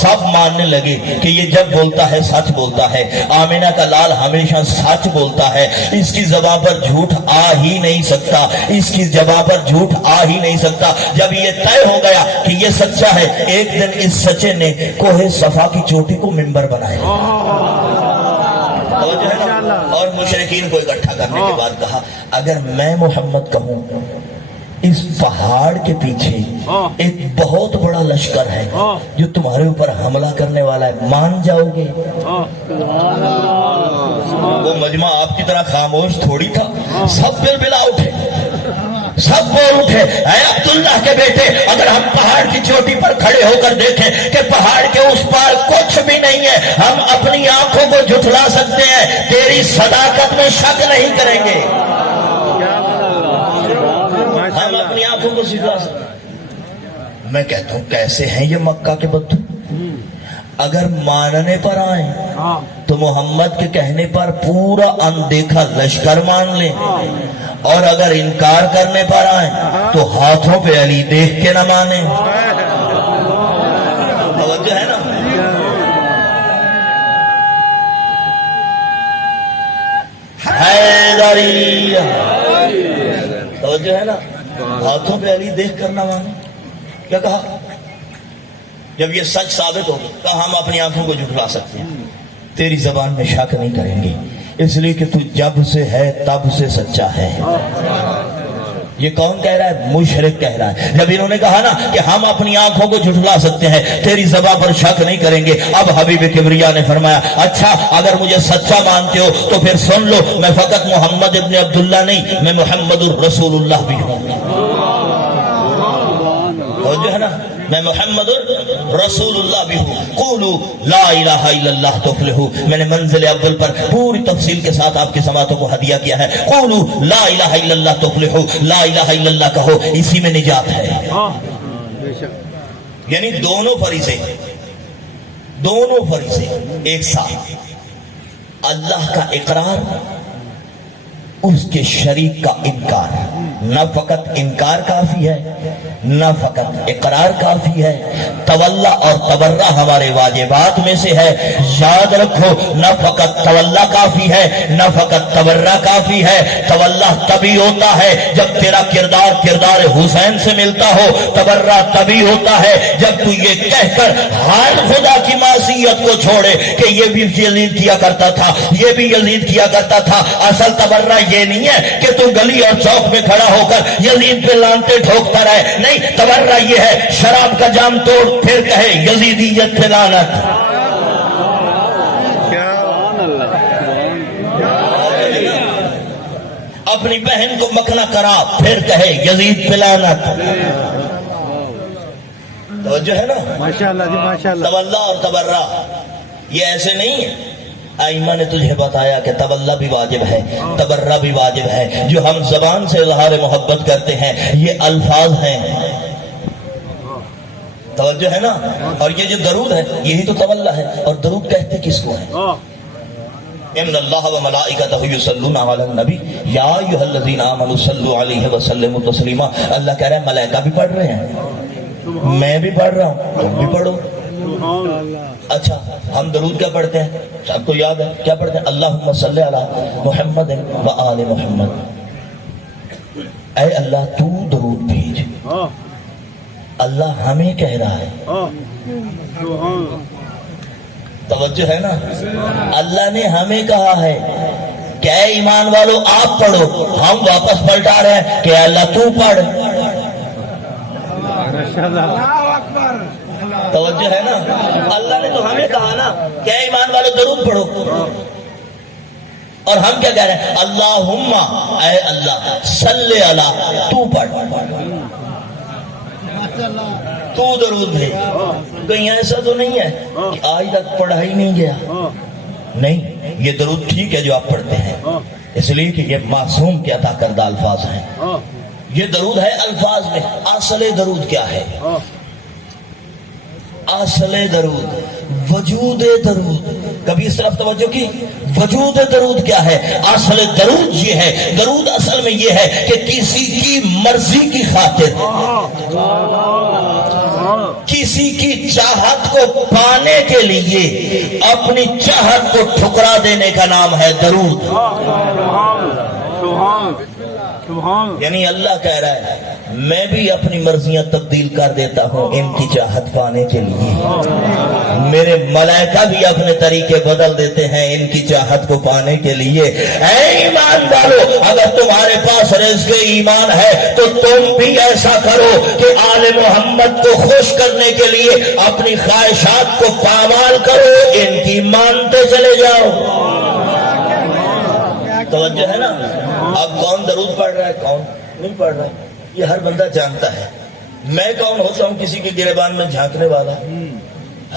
سب ماننے لگے کہ یہ جب بولتا ہے سچ بولتا ہے. آمنہ کا لال ہمیشہ سچ بولتا ہے، اس کی زبان پر جھوٹ آ ہی نہیں سکتا، اس کی زبان پر جھوٹ آ ہی نہیں سکتا. جب یہ طے ہو گیا کہ یہ سچا ہے، ایک دن اس سچے نے کوہ صفا کی چوٹی کو منبر بنایا اور مشرکین کو اکٹھا کرنے کے بعد کہا اگر میں محمد کہوں اس پہاڑ کے پیچھے ایک بہت بڑا لشکر ہے جو تمہارے اوپر حملہ کرنے والا ہے، مان جاؤ گے؟ وہ مجمع آپ کی طرح خاموش تھوڑی تھا، سب بلبلا اٹھے، سب بول اٹھے اے عبداللہ کے بیٹے اگر ہم پہاڑ کی چوٹی پر کھڑے ہو کر دیکھیں کہ پہاڑ کے اس پار کچھ بھی نہیں ہے، ہم اپنی آنکھوں کو جھٹلا سکتے ہیں، تیری صداقت میں شک نہیں کریں گے. ہم اپنی آنکھوں کو جھٹلا سکتے ہیں. میں کہتا ہوں کیسے ہیں یہ مکہ کے بدو. اگر ماننے پر آئیں تو محمد کے کہنے پر پورا اندیکھا لشکر مان لیں، اور اگر انکار کرنے پر آئیں تو ہاتھوں پہ علی دیکھ کے نہ مانیں. توجہ ہے نا؟ حیدری، توجہ ہے نا؟ ہاتھوں پہ علی دیکھ کر نہ مانیں. کیا کہا؟ جب یہ سچ ثابت ہوگا تو ہم اپنی آنکھوں کو جھٹلا سکتے ہیں، تیری زبان میں شک نہیں کریں گے، اس لیے کہ تو جب سے ہے تب سے سچا ہے. یہ کون کہہ رہا ہے؟ مشرک کہہ رہا ہے. جب انہوں نے کہا نا کہ ہم اپنی آنکھوں کو جھٹلا سکتے ہیں، تیری زبان پر شک نہیں کریں گے، اب حبیب کبریا نے فرمایا اچھا اگر مجھے سچا مانتے ہو تو پھر سن لو، میں فقط محمد ابن عبداللہ نہیں، میں محمد الرسول اللہ بھی ہوں. جو ہے نا، میں محمد رسول اللہ بھی ہوں. قولوا لا الہ الا اللہ تفلحوا. میں نے منزل اول پر پوری تفصیل کے ساتھ آپ کی سماعتوں کو ہدیہ کیا ہے. قولوا لا الہ الا اللہ تفلحوا. لا الہ الا اللہ کہو، اسی میں نجات ہے. یعنی دونوں فریضے ایک ساتھ، اللہ کا اقرار، اس کے شریک کا انکار. نہ فقط انکار کافی ہے، نہ فقط اقرار کافی ہے، تولا اور تبرہ ہمارے واجبات میں سے ہے. یاد رکھو، نہ فقط تولا کافی ہے، نہ فقط تبرہ کافی ہے. تولا تبھی ہوتا ہے جب تیرا کردار حسین سے ملتا ہو. تبرہ تبھی ہوتا ہے جب تو یہ کہہ کر ہر خدا کی معصیت کو چھوڑے کہ یہ بھی یزید کیا کرتا تھا، یہ بھی یزید کیا کرتا تھا. اصل تبرہ یہ نہیں ہے کہ تو گلی اور چوک میں کھڑا ہو کر یزید پہ لانتے ٹھوکتا رہے، نہیں. تبرہ یہ ہے شراب کا جام توڑ پھر کہے یزیدیت پہ لعنت. اپنی بہن کو مکھنا کرا پھر کہے یزید پہ لعنت. توجہ ہے نا؟ ماشاءاللہ جی ماشاءاللہ. تولا اور تبرہ یہ ایسے نہیں ہے. ائمہ نے تجھے بتایا کہ تولا بھی واجب ہے، تبرہ بھی واجب ہے. جو ہم زبان سے اظہار محبت کرتے ہیں یہ الفاظ ہیں. توجہ ہے نا؟ اور یہ جو درود ہے یہی تو تولا ہے. اور درود کہتے کس کو ہے؟ ان اللہ و ملائکتہ یصلون علی النبی یا ایھا الذین آمنوا صلوا علیہ وسلموا تسلیما. اللہ کہہ رہا ہے ملائکہ بھی پڑھ رہے ہیں، میں بھی پڑھ رہا ہوں، تم بھی پڑھو. اچھا ہم درود کیا پڑھتے ہیں؟ سب کو یاد ہے کیا پڑھتے ہیں؟ اللہم صلی علی محمد و آل محمد. اے اللہ تو درود بھیج. اللہ ہمیں کہہ رہا ہے. توجہ ہے نا. اللہ نے ہمیں کہا ہے کہ اے ایمان والو آپ پڑھو. ہم واپس پلٹا رہے ہیں کہ اے اللہ تو پڑھ. توجہ ہے نا. اللہ نے تو ہمیں کہا نا کہ اے ایمان والو درود پڑھو, اور ہم کیا کہہ رہے ہیں؟ اللہم اے اللہ صلی علی تو پڑھ, تو درود بھیج. کہیں ایسا تو نہیں ہے کہ آج تک پڑھا ہی نہیں گیا. نہیں, یہ درود ٹھیک ہے جو آپ پڑھتے ہیں, اس لیے کہ یہ معصوم کے عطا کردہ الفاظ ہیں. یہ درود ہے الفاظ میں. اصل درود کیا ہے؟ اصل درود وجود درود. کبھی اس طرف توجہ کی. وجود درود کیا ہے؟ اصل درود یہ ہے, درود اصل میں یہ ہے کہ کسی کی مرضی کی خاطر, کسی کی چاہت کو پانے کے لیے اپنی چاہت کو ٹھکرا دینے کا نام ہے درود. یعنی اللہ کہہ رہا ہے میں بھی اپنی مرضیاں تبدیل کر دیتا ہوں ان کی چاہت پانے کے لیے. میرے ملائکہ بھی اپنے طریقے بدل دیتے ہیں ان کی چاہت کو پانے کے لیے. اے ایمان والو, اگر تمہارے پاس رزق ایمان ہے تو تم بھی ایسا کرو کہ آل محمد کو خوش کرنے کے لیے اپنی خواہشات کو پامال کرو, ان کی مانتے چلے جاؤ. توجہ ہے نا. اب کون درود پڑھ رہا ہے, کون نہیں پڑھ رہا ہے, یہ ہر بندہ جانتا ہے. میں کون ہوتا ہوں کسی کے گریبان میں جھانکنے والا؟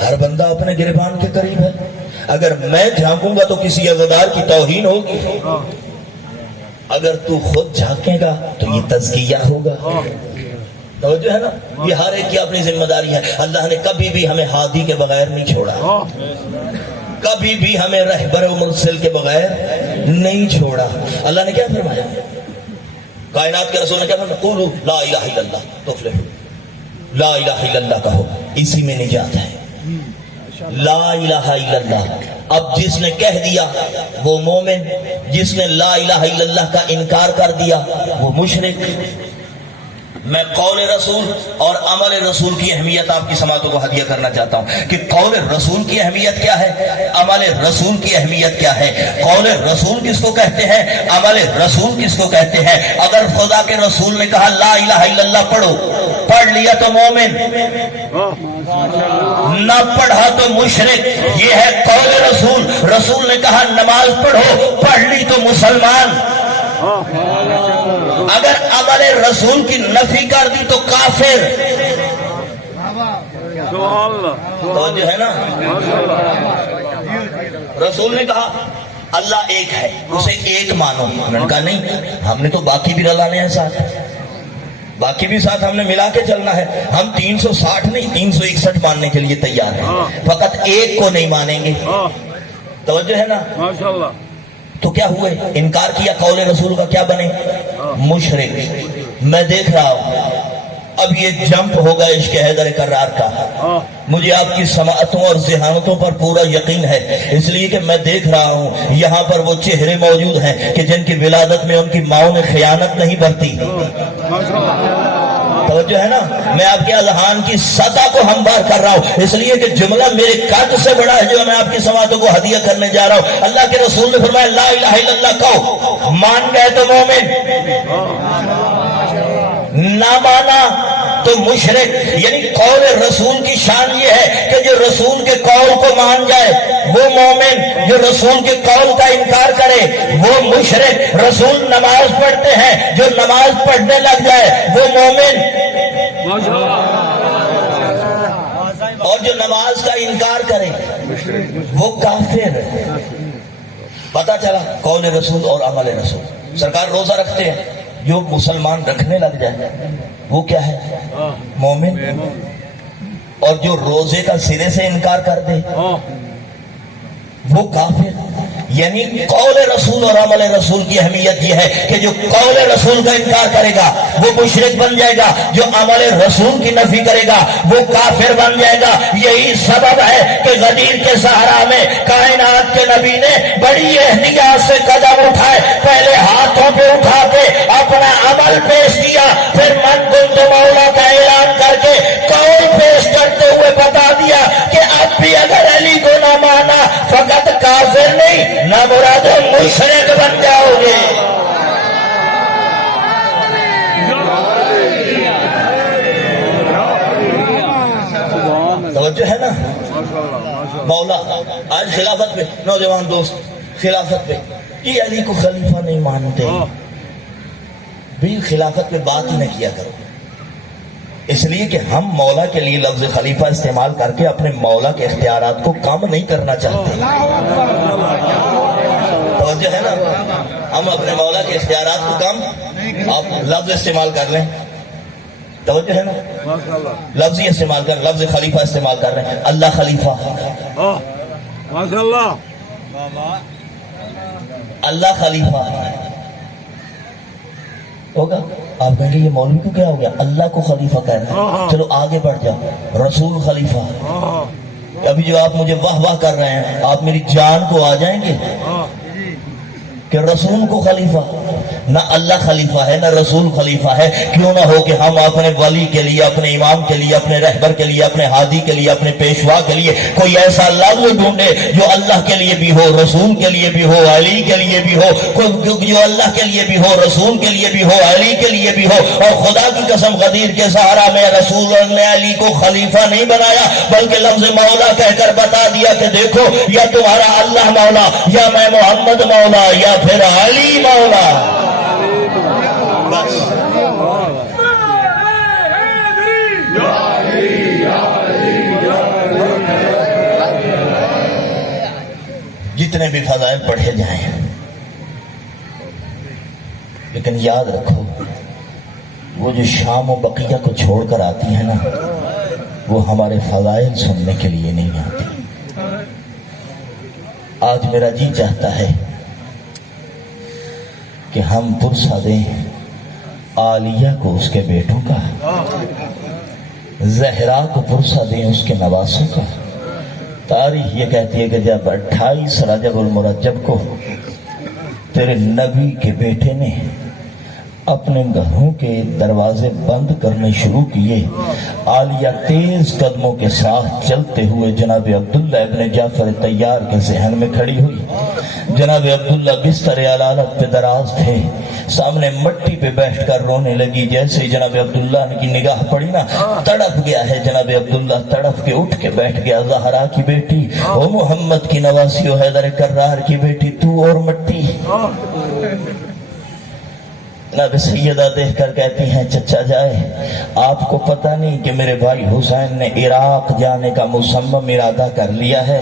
ہر بندہ اپنے گریبان کے قریب ہے. اگر میں جھانکوں گا تو کسی عزادار کی توہین ہوگی, اگر تو خود جھانکے گا تو یہ تزکیہ ہوگا. توجہ ہے نا. یہ ہر ایک کی اپنی ذمہ داری ہے. اللہ نے کبھی بھی ہمیں ہادی کے بغیر نہیں چھوڑا, کبھی بھی ہمیں رہبر و مرسل کے بغیر نہیں چھوڑا. اللہ نے کیا فرمایا؟ کائنات کے رسول نے کیا فرمایا؟ قولوا لا الہ الا اللہ تفلحوا. لا الہ الا اللہ کہو, اسی میں نجات ہے. لا الہ الا اللہ. اب جس نے کہہ دیا وہ مومن, جس نے لا الہ الا اللہ کا انکار کر دیا وہ مشرک. میں قول رسول اور عمل رسول کی اہمیت آپ کی سماعتوں کو ہدیہ کرنا چاہتا ہوں کہ قول رسول کی اہمیت کیا ہے, عمل رسول کی اہمیت کیا ہے. قول رسول کس کو کہتے ہیں, عمل رسول کس کو کہتے ہیں. اگر خدا کے رسول نے کہا لا الہ الا اللہ پڑھو, پڑھ لیا تو مومن, نہ پڑھا تو مشرک. یہ ہے قول رسول. رسول نے کہا نماز پڑھو, پڑھ لی تو مسلمان. اگر عمل رسول کی نفی کر دی تو کافر. تو جو ہے نا, رسول نے کہا اللہ ایک ہے, اسے ایک مانو. میں نے کہا نہیں, ہم نے تو باقی بھی رلانے ہیں ساتھ, باقی بھی ساتھ ہم نے ملا کے چلنا ہے. ہم 360 نہیں 361 ماننے کے لیے تیار ہیں, فقط ایک کو نہیں مانیں گے. توجہ ہے نا. ماشاءاللہ. تو کیا ہوئے؟ انکار کیا قول رسول کا, کیا بنے؟ مشرک. میں دیکھ رہا ہوں اب یہ جمپ ہوگا عشق حیدر کرار کا. مجھے آپ کی سماعتوں اور ذہانتوں پر پورا یقین ہے, اس لیے کہ میں دیکھ رہا ہوں یہاں پر وہ چہرے موجود ہیں کہ جن کی ولادت میں ان کی ماؤں نے خیانت نہیں برتی. توجہ ہے نا. میں آپ کے اذہان کی سطح کو ہموار کر رہا ہوں, اس لیے کہ جملہ میرے قد سے بڑا ہے جو میں آپ کی سماعتوں کو ہدیہ کرنے جا رہا ہوں. اللہ کے رسول نے فرمایا لا الہ الا اللہ کہو, مان گئے تو مومن, نہ مانا تو مشرک. یعنی قول رسول کی شان یہ ہے کہ جو رسول کے قول کو مان جائے وہ مومن, جو رسول کے قول کا انکار کرے وہ مشرک. رسول نماز پڑھتے ہیں, جو نماز پڑھنے لگ جائے وہ مومن, اور جو نماز کا انکار کرے وہ کافر. پتا چلا قول رسول اور عمل رسول. سرکار روزہ رکھتے ہیں, جو مسلمان رکھنے لگ جائے وہ کیا ہے؟ مومن. اور جو روزے کا سرے سے انکار کر دے وہ کافر. یعنی قول رسول اور عمل رسول کی اہمیت یہ ہے کہ جو قول رسول کا انکار کرے گا وہ مشرک بن جائے گا، جو عمل رسول کی نفی کرے گا وہ کافر بن جائے گا۔ یہی سبب ہے کہ غدیر کے صحرا میں کائنات کے نبی نے بڑی احتیاط سے قدم اٹھائے، پہلے ہاتھوں پہ اٹھا کے اپنا عمل پیش کیا، پھر من کنت مولا کا اعلان کر کے قول پیش کرتے ہوئے بتا دیا کہ اب بھی اگر علی کو نہ مانا فقط کافر نہیں، نہ مراد مشرک بن جاؤ گے۔ توجہ ہے نا؟ مولا آج خلافت پہ نوجوان دوست خلافت پہ یہ علی کو خلیفہ نہیں مانتے، بھی خلافت پہ بات ہی نہ کیا کرو، اس لیے کہ ہم مولا کے لیے لفظ خلیفہ استعمال کر کے اپنے مولا کے اختیارات کو کم نہیں کرنا چاہتے۔ توجہ ہے نا؟ ہم اپنے مولا کے اختیارات کو کم، آپ لفظ استعمال کر لیں، توجہ ہے نا؟ لفظ ہی استعمال کر، لفظ خلیفہ استعمال کر رہے ہیں، اللہ خلیفہ، اللہ خلیفہ ہوگا۔ آپ کہیں گے یہ مولوی کو کیا ہو گیا، اللہ کو خلیفہ کہہ رہے ہیں، چلو آگے بڑھ جاؤ، رسول خلیفہ۔ ابھی جو آپ مجھے واہ واہ کر رہے ہیں، آپ میری جان کو آ جائیں گے کہ رسول کو خلیفہ، نہ اللہ خلیفہ ہے نہ رسول خلیفہ ہے۔ کیوں نہ ہو کہ ہم اپنے ولی کے لیے، اپنے امام کے لیے، اپنے رہبر کے لیے، اپنے ہادی کے لیے، اپنے پیشوا کے لیے کوئی ایسا لفظ ڈھونڈے جو اللہ کے لیے بھی ہو، رسول کے لیے بھی ہو، علی کے لیے بھی ہو، جو اللہ کے لیے بھی ہو، رسول کے لیے بھی ہو، علی کے لیے بھی ہو۔ اور خدا کی قسم غدیر کے سہارا میں رسول نے علی کو خلیفہ نہیں بنایا، بلکہ لفظ مولا کہہ کر بتا دیا کہ دیکھو یا تمہارا اللہ مولا، یا میں محمد مولا، یا پھر علی مولا۔ بس جتنے بھی فضائل پڑھے جائیں، لیکن یاد رکھو وہ جو شام و بقیہ کو چھوڑ کر آتی ہے نا، وہ ہمارے فضائل سننے کے لیے نہیں آتی۔ آج میرا جی چاہتا ہے کہ ہم پرسہ دیں عالیہ کو اس کے بیٹوں کا، زہرا کو پرسہ دیں اس کے نواسوں کا۔ تاریخ یہ کہتی ہے کہ جب 28 رجب المرجب کو تیرے نبی کے بیٹے نے اپنے گھروں کے دروازے بند کرنے شروع کیے، عالیہ تیز قدموں کے ساتھ چلتے ہوئے جناب عبداللہ ابن جعفر طیار کے صحن میں کھڑی ہوئی۔ جناب عبداللہ بستر علالت پہ دراز تھے، سامنے مٹی پہ بیٹھ کر رونے لگی۔ جیسے ہی جناب عبداللہ کی نگاہ پڑی نا، تڑپ گیا ہے جناب عبداللہ، تڑپ کے اٹھ کے بیٹھ گیا۔ زہرا کی بیٹی، او محمد کی نواسی، و حیدر کرار کی بیٹی، تو اور مٹی۔ جناب سیدہ دیکھ کر کہتی ہیں چچا جائے، آپ کو پتہ نہیں کہ میرے بھائی حسین نے عراق جانے کا مصمم ارادہ کر لیا ہے،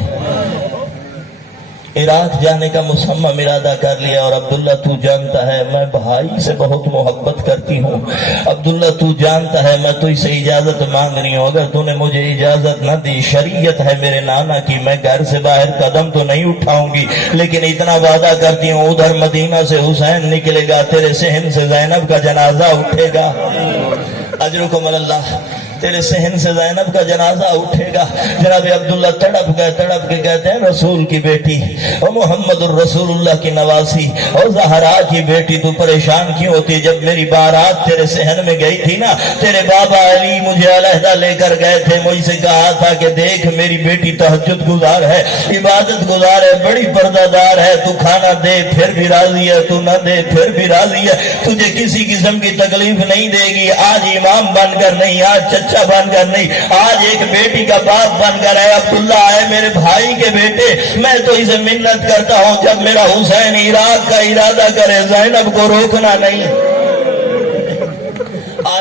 عراق جانے کا مصمم ارادہ کر لیا۔ اور عبداللہ تو جانتا ہے میں بھائی سے بہت محبت کرتی ہوں، عبداللہ تو جانتا ہے میں تو اسے اجازت مانگ رہی ہوں، اگر تو نے مجھے اجازت نہ دی، شریعت ہے میرے نانا کی، میں گھر سے باہر قدم تو نہیں اٹھاؤں گی، لیکن اتنا وعدہ کرتی ہوں ادھر مدینہ سے حسین نکلے گا، تیرے صحن سے زینب کا جنازہ اٹھے گا، اجرکم اللہ، تیرے صحن سے زینب کا جنازہ اٹھے گا۔ جناب عبداللہ تڑپ گئے، تڑپ کے کہتے ہیں رسول کی بیٹی اور محمد الرسول اللہ کی نواسی اور زہرا کی بیٹی، تو پریشان کیوں ہوتی؟ جب میری بارات تیرے صحن میں گئی تھی نا، تیرے بابا علی مجھے علیحدہ لے کر گئے تھے، مجھ سے کہا تھا کہ دیکھ میری بیٹی تہجد گزار ہے، عبادت گزار ہے، بڑی پردہ دار ہے، تو کھانا دے پھر بھی راضی ہے، تو نہ دے پھر بھی راضی ہے، تجھے کسی قسم کی تکلیف نہیں دے گی۔ آج امام بن کر نہیں، آج چچا بن کر نہیں، آج ایک بیٹی کا باپ بن کر ہے۔ عبداللہ ہے میرے بھائی کے بیٹے، میں تو اسے منت کرتا ہوں جب میرا حسین عراق کا ارادہ کرے زینب کو روکنا نہیں۔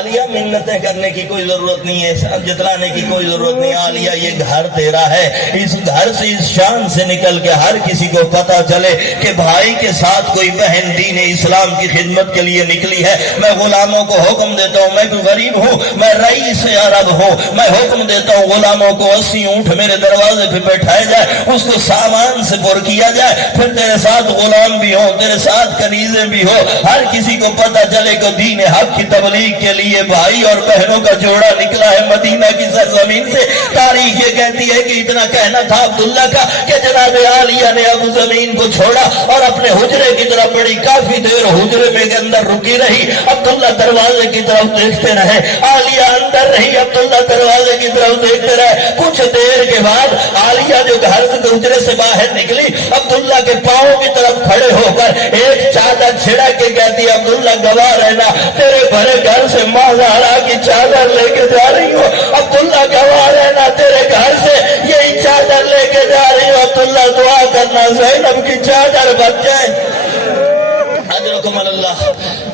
عالیہ منتیں کرنے کی کوئی ضرورت نہیں ہے، سر جتلانے کی کوئی ضرورت نہیں، عالیہ یہ گھر تیرا ہے، اس گھر سے اس شان سے نکل کے ہر کسی کو پتا چلے کہ بھائی کے ساتھ کوئی بہن دین اسلام کی خدمت کے لیے نکلی ہے۔ میں غلاموں کو حکم دیتا ہوں، میں کوئی غریب ہوں، میں رئیس عرب ہوں، میں حکم دیتا ہوں غلاموں کو 80 اونٹ میرے دروازے پہ بیٹھائے جائے، اس کو سامان سے پر کیا جائے، پھر تیرے ساتھ غلام بھی ہو، تیرے ساتھ کنیزیں بھی ہو، ہر کسی کو پتا چلے کہ دین حق کی تبلیغ کے لیے بھائی اور بہنوں کا جوڑا نکلا ہے مدینہ کی سرزمین سے۔ تاریخ یہ کہتی ہے کہ اتنا کہنا تھا عبداللہ کا کہ جناب عالیہ نے اب زمین کو چھوڑا اور اپنے حجرے کی طرف بڑی، کافی دیر حجرے میں کے اندر رکی رہی، عبداللہ دروازے کی طرف دیکھتے رہے، عالیہ اندر رہی، عبداللہ دروازے کی طرف دیکھتے رہے۔ کچھ دیر کے بعد عالیہ جو گھر سے حجرے سے باہر نکلی، عبداللہ کے پاؤں کی طرف کھڑے ہو کر ایک چادر چھڑا کے کہتی ہے عبداللہ گواہ رہنا، تیرے بھرے گھر سے ماں زہرا کی چادر لے کے جا رہی ہوں، عبداللہ گواہ رہنا تیرے گھر سے یہی چادر لے کے جا رہی ہوں، عبداللہ دعا کرنا زینب کی چادر بچ جائے۔ اجرکم اللہ،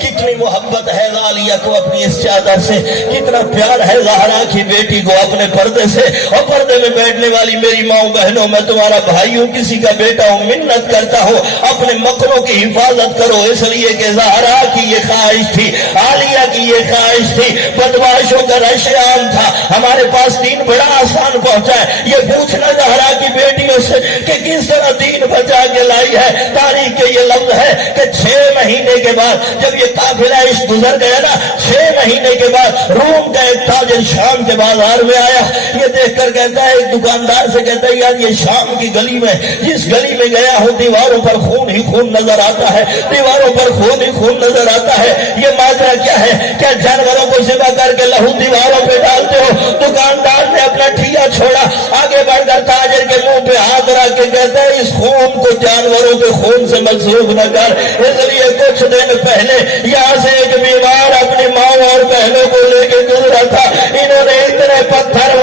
کتنی محبت ہے عالیہ کو اپنی اس چادر سے، کتنا پیار ہے زہرا کی بیٹی کو اپنے پردے سے۔ اور پردے میں بیٹھنے والی میری ماں بہنوں، میں تمہارا بھائی ہوں، کسی کا بیٹا ہوں، منت کرتا ہوں اپنے مکروں کی حفاظت کرو، اس لیے کہ زہرا کی یہ خواہش تھی، عالیہ کی یہ خواہش تھی۔ بدمعاشوں کا رش عام تھا، ہمارے پاس دین بڑا آسان پہنچا ہے، یہ پوچھنا زہرا کی بیٹیوں سے کہ کس طرح دین بچا کے لائی ہے۔ تاریخ کے یہ لفظ ہے کہ 6 مہینے کے بعد جب یہ قافلہ اس گزر گیا نا، 6 مہینے کے بعد روم کا ایک تاجر شام کے بازار میں آیا، یہ دیکھ کر کہتا ہے، ایک دکاندار سے کہتا ہے یار یہ شام کی گلی میں، جس گلی میں گیا ہوں دیواروں پر خون ہی خون نظر آتا ہے، دیواروں پر خون ہی خون نظر آتا ہے، یہ ماجرا کیا ہے؟ کیا جانوروں کو ذبح کر کے لہو دیواروں پہ ڈالتے ہو؟ دکاندار نے اپنا ٹھیا چھوڑا، آگے بڑھ کر تاجر کے منہ پہ ہاتھ رکھ کے کہتا ہے اس خون کو جانوروں کے خون سے منسوخ نہ کر۔ اس لیے کچھ دن پہلے یہاں سے ایک بیمار اپنی ماں اور بہنوں کو لے کے گزرا تھا، انہوں نے اتنے پتھر